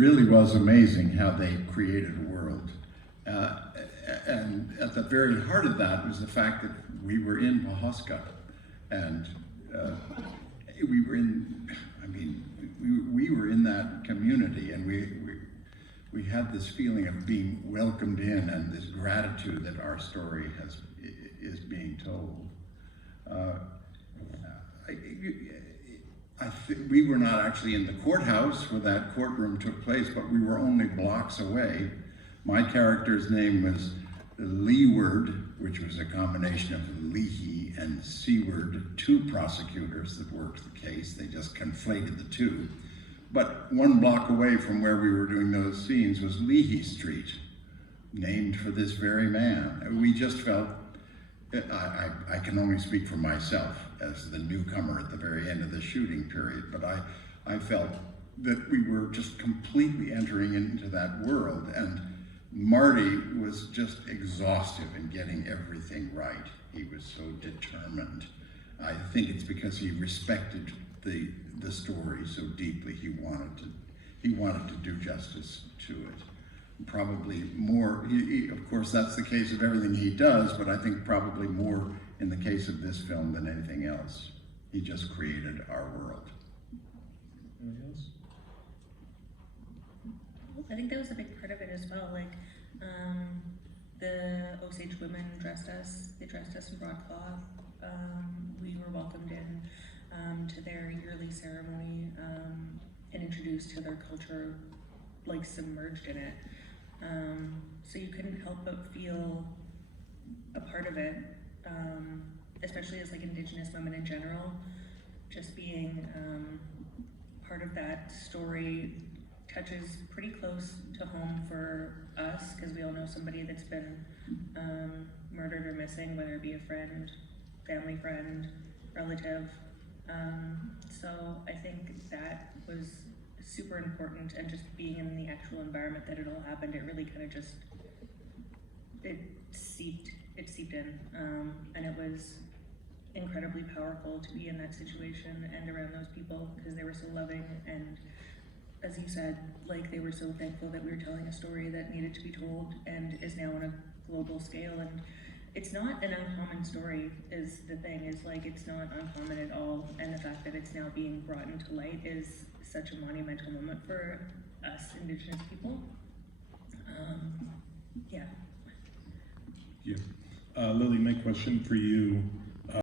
Really was amazing how they created a world. And at the very heart of that was the fact that we were in Pawhuska, and we were in, I mean, we were in that community, and we had this feeling of being welcomed in, and this gratitude that our story is being told. We were not actually in the courthouse where that courtroom took place, but we were only blocks away. My character's name was Leeward, which was a combination of Leahy and Seaward, two prosecutors that worked the case. They just conflated the two. But one block away from where we were doing those scenes was Leahy Street, named for this very man. We just felt, I can only speak for myself as the newcomer at the very end of the shooting period, but I felt that we were just completely entering into that world, and Marty was just exhaustive in getting everything right. He was so determined. I think it's because he respected the story so deeply. He wanted to do justice to it. Probably more, of course that's the case of everything he does, but I think probably more in the case of this film than anything else. He just created our world. Anything else? I think that was a big part of it as well. Like, the Osage women dressed us in broadcloth. We were welcomed in to their yearly ceremony and introduced to their culture, like submerged in it. So you couldn't help but feel a part of it, especially as like Indigenous women in general. Just being part of that story touches pretty close to home for us, because we all know somebody that's been murdered or missing, whether it be a friend, family friend, relative. So I think that was super important, and just being in the actual environment that it all happened, it really kind of just, it seeped in, and it was incredibly powerful to be in that situation and around those people, because they were so loving, and as you said, like, they were so thankful that we were telling a story that needed to be told and is now on a global scale. And it's not an uncommon story is the thing, is like, it's not uncommon at all, and the fact that it's now being brought into light is such a monumental moment for us Indigenous people. Yeah. Lily, my question for you